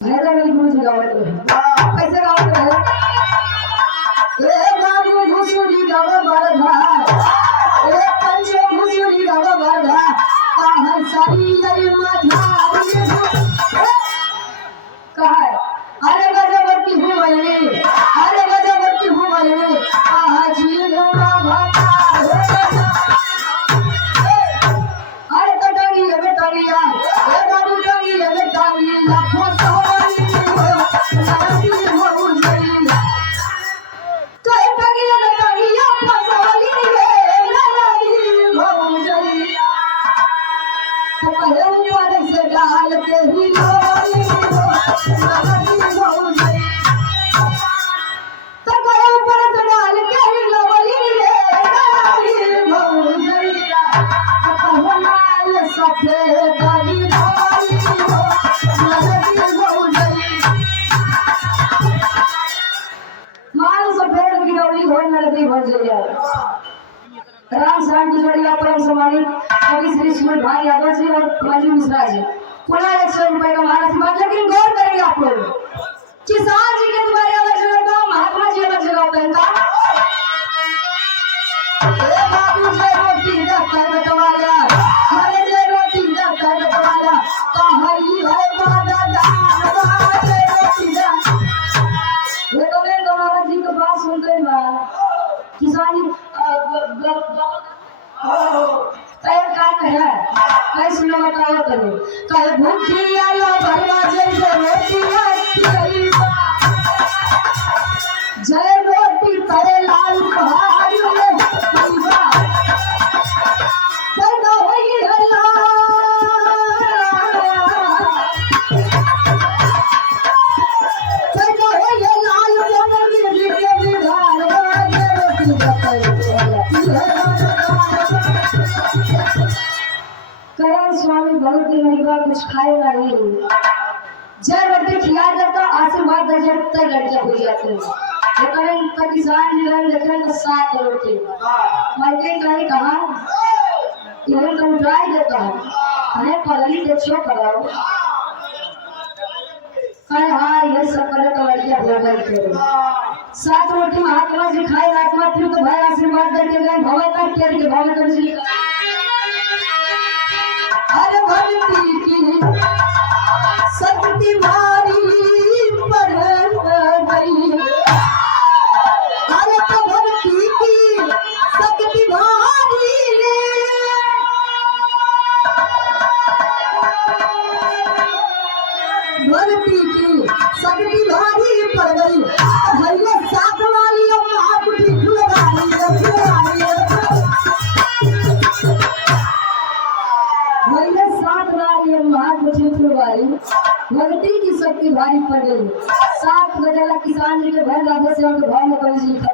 हैदराबादी गुरु जी गावत रहे। कैसे गावत रहे? ए बाबू घुसुरी गावा बरधा, ए पंचो घुसुरी गावा बरधा, कहाँ सारी लरी माझारी कहाँ अरे गजबती हूँ मैंने, अरे गजबती हूँ मैंने, कहाँ झील भाता अरे कटोरी है बेटोरिया, ए बाबू टोरी है बेटोरी, लाखों सवारी लगी हो गई, तो ए टोरी है बेटोरिया, फसवाली लगी हो गई, तो कहे ऊपर से डाल के ही लोली लगी हो गई, तो कहे ऊपर से डाल के ही लोली लगी हो गई, तो माल सफेद लगी हो गई, माल सफेद गिरौली हो नदी भज गया। राम शरण की जोड़ी अपने समानी कवि श्री सुमन भाई यादव जी और मंजू मिश्रा जी पुनः 100 रुपए का महाराज बात। लेकिन गौर करेंगे आप लोग, किसान जी के तुम्हारे अलग जगह का, महात्मा जी अलग जगह पहनता, ए बाबू जय रोटी दा कर बटवाला, हरे जय रोटी दा कर बटवाला, कहाई है बादा दान जय रोटी दा। ये तो मैं तुम्हारा जी के पास सुनते हैं ना किसान कैसे बताओ करो कल भूखी आयो भरवा जय रोटी तले लाल पहाड़ी में पैदा होई हल्ला पैदा होई लाल मोहन जी के बिहार रोटी करण स्वामी बहुत दिन महिला कुछ खाएगा नहीं, जय रोटी खिला जाता आशीर्वाद दे जाता लड़कियां हो जाती है। तो करण का किसान जी ने देखा तो 7 रोटी मार्केट में कहा इधर तो ड्राई देता है हमें पगली के शो कराओ कहे हाँ ये सब करे तो लड़कियां हो गई। 7 रोटी महात्मा जी खाए रात में फिर तो भाई आशीर्वाद दे के गए भगवान का तेरे के भगवान जी अरे भक्ति की शक्ति मारी पर गई, अरे तो भक्ति की शक्ति मारी भक्ति की शक्ति भारी पड़ गई, भैया 7 वाली आप ठीक भक्ति की शक्ति भारी पड़ गई। 7 बजे किसान जी के घर गाधे से भाव में कवि जी लिखा